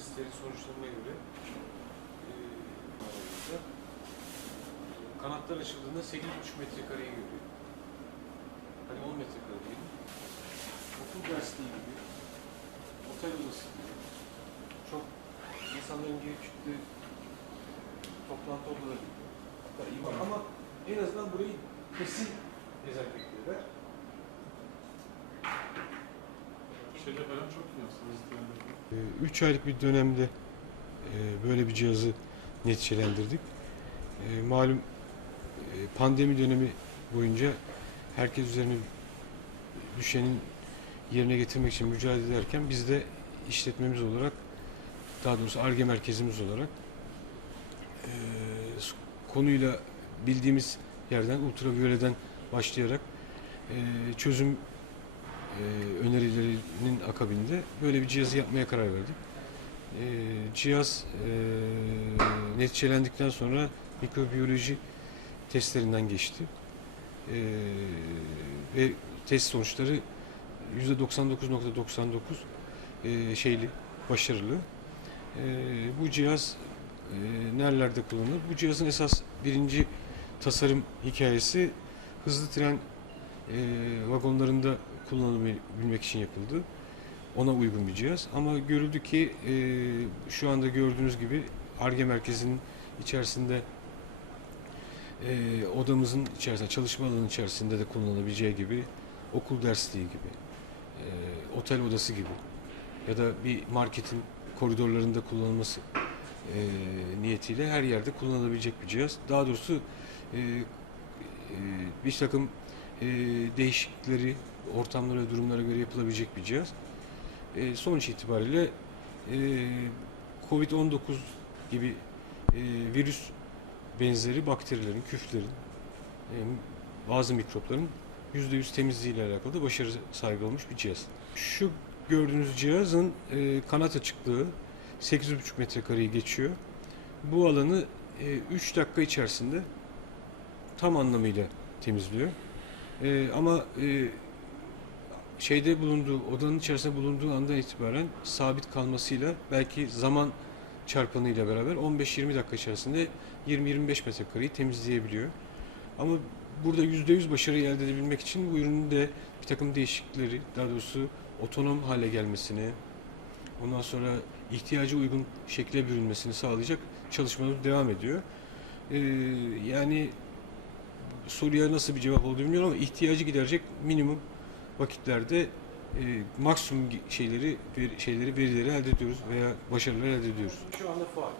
testleri sonuçlarına göre e, kanatlar açıldığında 8,5 metrekareyi görüyor. Hani 10 metrekare değil. Okul dersliği gibi, otel odası gibi, çok insanların çıktığı toplantı odaları gibi. Hatta var ama en azından burayı kesin dezenfekte eder. Aslında. 3 aylık bir dönemde e, böyle bir cihazı neticelendirdik. E, Malum e, pandemi dönemi boyunca herkes üzerine düşenin yerine getirmek için mücadele ederken biz de işletmemiz olarak daha doğrusu ARGE merkezimiz olarak e, konuyla bildiğimiz yerden ultraviyoleden başlayarak çözüm e, önerilerinin akabinde böyle bir cihazı yapmaya karar verdik. E, cihaz e, neticelendikten sonra mikrobiyoloji testlerinden geçti. E, ve test sonuçları %99.99 e, şeyli, başarılı. Bu cihaz e, nerelerde kullanılır? Bu cihazın esas birinci tasarım hikayesi hızlı tren vagonlarında kullanılabilmek için yapıldı. Ona uygun bir cihaz. Ama görüldü ki e, şu anda gördüğünüz gibi ARGE merkezinin içerisinde e, odamızın içerisinde, çalışma alanının içerisinde de kullanılabileceği gibi okul dersliği gibi, e, otel odası gibi ya da bir marketin koridorlarında kullanılması e, niyetiyle her yerde kullanılabilecek bir cihaz. Daha doğrusu e, e, bir takım e, değişiklikleri ortamlara ve durumlara göre yapılabilecek bir cihaz. E, sonuç itibariyle e, Covid-19 gibi e, virüs benzeri bakterilerin, küflerin, e, bazı mikropların %100 temizliğiyle alakalı başarı sahibi olmuş bir cihaz. Şu gördüğünüz cihazın e, kanat açıklığı 8,5 metrekareyi geçiyor. Bu alanı 3 dakika içerisinde tam anlamıyla temizliyor. E, ama e, şeyde bulunduğu, odanın içerisinde bulunduğu andan itibaren sabit kalmasıyla belki zaman çarpanıyla beraber 15-20 dakika içerisinde 20-25 metrekareyi temizleyebiliyor. Ama burada %100 başarıyı elde edebilmek için bu ürünün de bir takım değişiklikleri, daha doğrusu otonom hale gelmesini, ondan sonra ihtiyaca uygun şekle bürünmesini sağlayacak çalışmalar devam ediyor. Ee, yani soruya nasıl bir cevap olduğunu bilmiyorum ama ihtiyacı giderecek minimum vakitlerde e, maksimum şeyleri ver- şeyleri verileri elde ediyoruz veya başarılar elde ediyoruz. Şu anda faal.